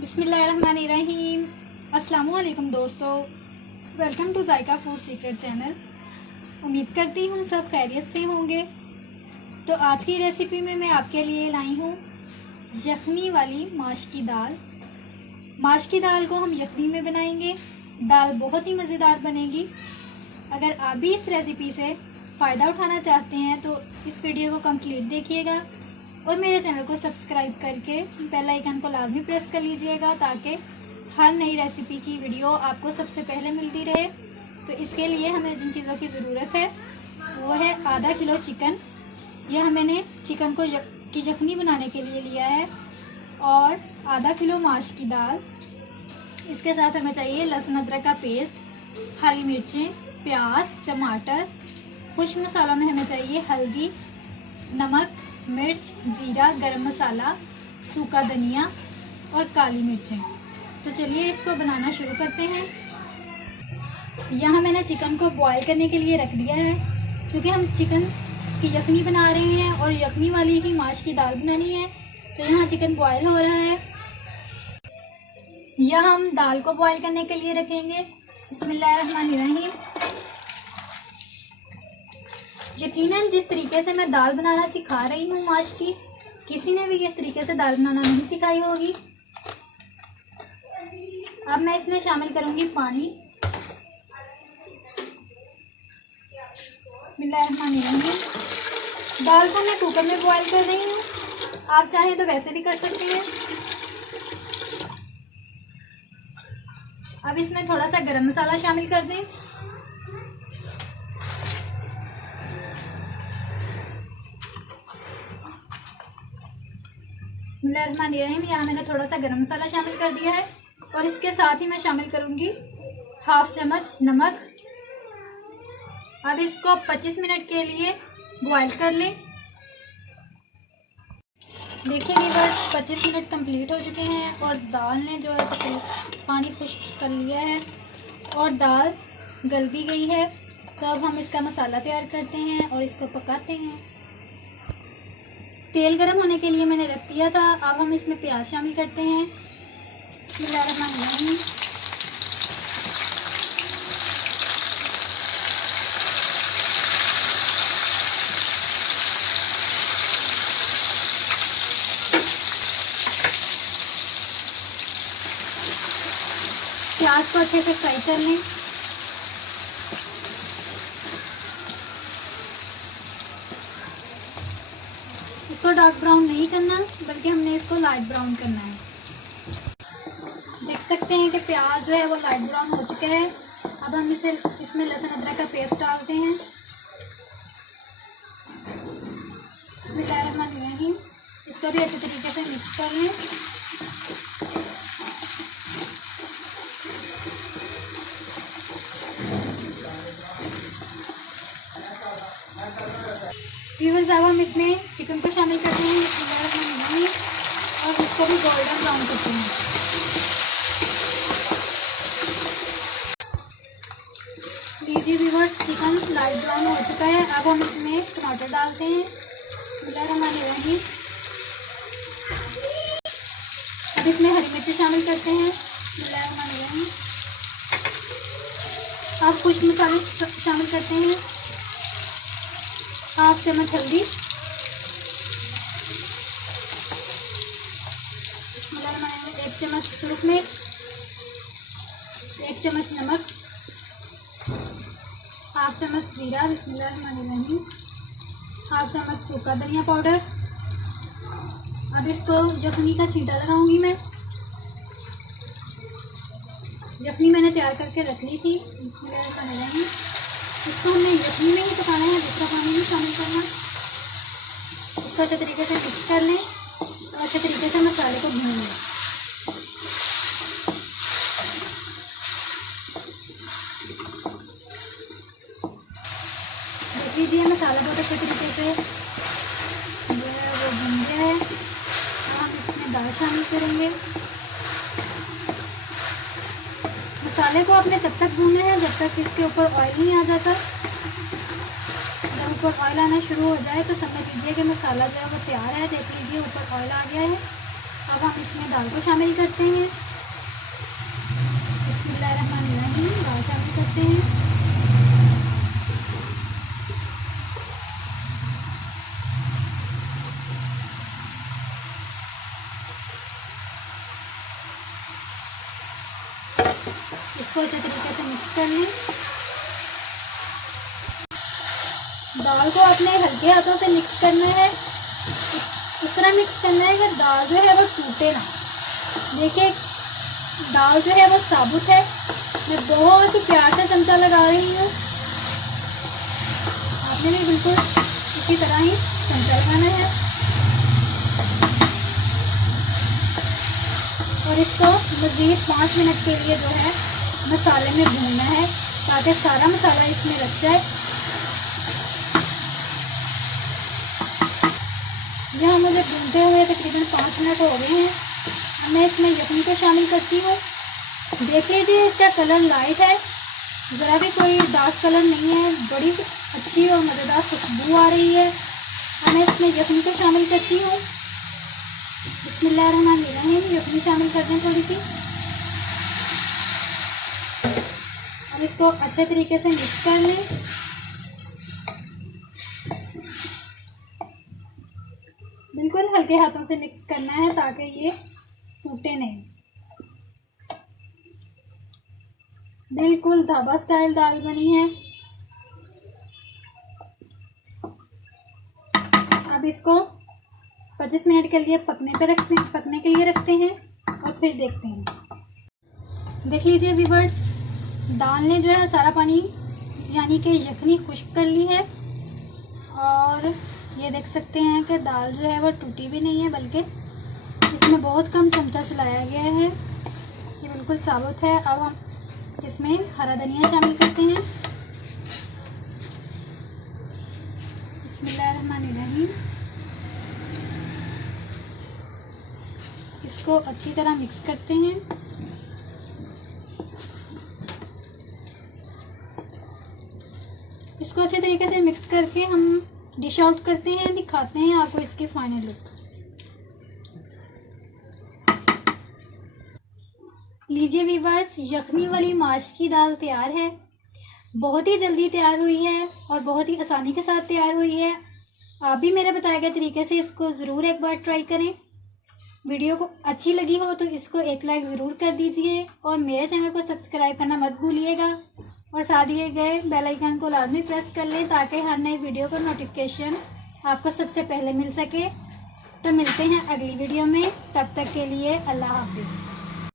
बिस्मिल्लाहिर्रहमानिर्रहीम। अस्सलाम वालेकुम दोस्तों, welcome to Zaika food secret channel. उम्मीद करती हूँ सब खैरियत से होंगे। तो आज की रेसिपी में मैं आपके लिए लाई हूँ यखनी वाली माश की दाल। माश की दाल को हम यखनी में बनाएंगे। दाल बहुत ही मज़ेदार बनेगी। अगर आप भी इस रेसिपी से फ़ायदा उठाना चाहते हैं तो इस वीडियो को कंप्लीट देखिएगा और मेरे चैनल को सब्सक्राइब करके बेल आइकन को लाजमी प्रेस कर लीजिएगा ताकि हर नई रेसिपी की वीडियो आपको सबसे पहले मिलती रहे। तो इसके लिए हमें जिन चीज़ों की ज़रूरत है वो है आधा किलो चिकन। यह मैंने चिकन को की यखनी बनाने के लिए लिया है, और आधा किलो माश की दाल। इसके साथ हमें चाहिए लहसुन अदरक का पेस्ट, हरी मिर्चें, प्याज, टमाटर। खुश्क मसालों में हमें चाहिए हल्दी, नमक, मिर्च, ज़ीरा, गरम मसाला, सूखा धनिया और काली मिर्चें। तो चलिए इसको बनाना शुरू करते हैं। यहाँ मैंने चिकन को बॉईल करने के लिए रख दिया है, क्योंकि हम चिकन की यखनी बना रहे हैं और यखनी वाली ही माश की दाल बनानी है। तो यहाँ चिकन बॉईल हो रहा है। यहाँ हम दाल को बॉईल करने के लिए रखेंगे। बिस्मिल्लाहिर्रहमानिर्रहीम। यकीनन जिस तरीके से मैं दाल बनाना सिखा रही हूँ माश की, किसी ने भी इस तरीके से दाल बनाना नहीं सिखाई होगी। अब मैं इसमें शामिल करूँगी पानी। बिस्मिल्लाहिर्रहमानिर्रहीम। दाल को मैं कुकर में बॉईल कर रही हूँ, आप चाहें तो वैसे भी कर सकते हैं। अब इसमें थोड़ा सा गरम मसाला शामिल कर दें। बिस्मिल्लाहिर्रहमानिर्रहीम। यहाँ मैंने थोड़ा सा गरम मसाला शामिल कर दिया है, और इसके साथ ही मैं शामिल करूँगी हाफ चम्मच नमक। अब इसको 25 मिनट के लिए बॉईल कर लें। देखिए व्यूअर्स, 25 मिनट कंप्लीट हो चुके हैं और दाल ने जो है पानी खुश्क कर लिया है और दाल गल भी गई है। तो अब हम इसका मसाला तैयार करते हैं और इसको पकाते हैं। तेल गरम होने के लिए मैंने रख दिया था। अब हम इसमें प्याज शामिल करते हैं। बिस्मिल्लाहिर्रहमानिर्रहीम। प्याज को अच्छे से फ्राई कर लें। इसको डार्क ब्राउन नहीं करना, बल्कि हमने इसको लाइट ब्राउन करना है। देख सकते हैं कि प्याज जो है वो लाइट ब्राउन हो चुका है। अब हम इसमें लहसुन अदरक का पेस्ट डालते हैं। बिस्मिल्लाहिर्रहमानिर्रहीम। इसको भी अच्छे तरीके से मिक्स कर लें। व्यूअर्स, अब हम इसमें चिकन को शामिल करते हैं और इसको भी गोल्डन ब्राउन करते हैं। लीजिए व्यूअर्स, चिकन लाइट ब्राउन हो चुका है। अब हम इसमें टमाटर डालते हैं। बिस्मिल्लाहिर्रहमानिर्रहीम। अब इसमें हरी मिर्ची शामिल करते हैं। बिस्मिल्लाहिर्रहमानिर्रहीम। अब खुश्क मसाले शामिल करते हैं। हाफ चम्मच हल्दी, 1 चम्मच सूख मिर्च, 1 चम्मच नमक, हाफ चम्मच जीरा, बिस्मिल्लाहिर्रहमानिर्रहीम, हाफ चम्मच सूखा धनिया पाउडर। अब इसको यखनी का छींटा लगाऊंगी मैं। यखनी मैंने तैयार करके रख ली थी। बिस्मिल्लाहिर्रहमानिर्रहीम। इसको हमने यखनी में ही पकाना है, दूसरा पानी नहीं शामिल करना। इसको अच्छे तरीके से मिक्स कर लें और अच्छे तरीके से मसाले को भून लें। देख लीजिए मसाला बहुत अच्छे तरीके से जो है वो भून गया है। अब हम इसमें दाल शामिल करेंगे। मसाले को आपने तब तक भूनना है जब तक इसके ऊपर ऑयल नहीं आ जाता। जब ऊपर ऑयल आना शुरू हो जाए तो समझ लीजिए कि मसाला जो है वो तैयार है। देख लीजिए ऊपर ऑयल आ गया है। अब हम इसमें दाल को शामिल करते हैं। बिस्मिल्लाहिर्रहमानिर्रहीम, दाल शामिल करते हैं। इसको अच्छे तरीके से मिक्स कर लें। दाल को अपने हल्के हाथों से मिक्स करना है। इस तरह मिक्स करना है कि दाल जो है वो टूटे ना। देखिए दाल जो है वो साबुत है। मैं बहुत ही प्यार से चमचा लगा रही हूँ। आपने भी बिल्कुल इसी तरह ही चमचा लगाना है और इसको मज़ीद 5 मिनट के लिए जो है मसाले में भूनना है ताकि सारा मसाला इसमें लग जाए। यहाँ मुझे भूनते हुए तकरीबन 5 मिनट हो गए हैं। अब मैं इसमें यखनी को शामिल करती हूँ। देख लीजिए इसका कलर लाइट है, ज़रा भी कोई डार्क कलर नहीं है। बड़ी अच्छी और मज़ेदार खुशबू आ रही है। अब मैं इसमें यखनी को शामिल करती हूँ। बिस्मिल्लाहिर्रहमानिर्रहीम, यखनी शामिल कर दें थोड़ी सी। अब इसको अच्छे तरीके से मिक्स कर लें। बिल्कुल हल्के हाथों से मिक्स करना है ताकि ये टूटे नहीं। बिल्कुल ढाबा स्टाइल दाल बनी है। अब इसको 25 मिनट के लिए पकने के लिए रखते हैं और फिर देखते हैं। देख लीजिए व्यूअर्स, दाल ने जो है सारा पानी यानी कि यखनी खुश्क कर ली है और ये देख सकते हैं कि दाल जो है वो टूटी भी नहीं है, बल्कि इसमें बहुत कम चमचा चलाया गया है। ये बिल्कुल साबुत है। अब हम इसमें हरा धनिया शामिल करते हैं। बिस्मिल्लाहिर्रहमानिर्रहीम, इसको अच्छी तरह मिक्स करते हैं। इसको अच्छे तरीके से मिक्स करके हम डिश आउट करते हैं। दिखाते हैं आपको इसकी फाइनल लुक। लीजिए व्यूअर्स, यखनी वाली माश की दाल तैयार है। बहुत ही जल्दी तैयार हुई है और बहुत ही आसानी के साथ तैयार हुई है। आप भी मेरे बताए गए तरीके से इसको ज़रूर एक बार ट्राई करें। वीडियो को अच्छी लगी हो तो इसको एक लाइक ज़रूर कर दीजिए और मेरे चैनल को सब्सक्राइब करना मत भूलिएगा और साथ दिए गए बेल आइकन को लाजमी प्रेस कर लें ताकि हर नई वीडियो का नोटिफिकेशन आपको सबसे पहले मिल सके। तो मिलते हैं अगली वीडियो में, तब तक के लिए अल्लाह हाफिज़।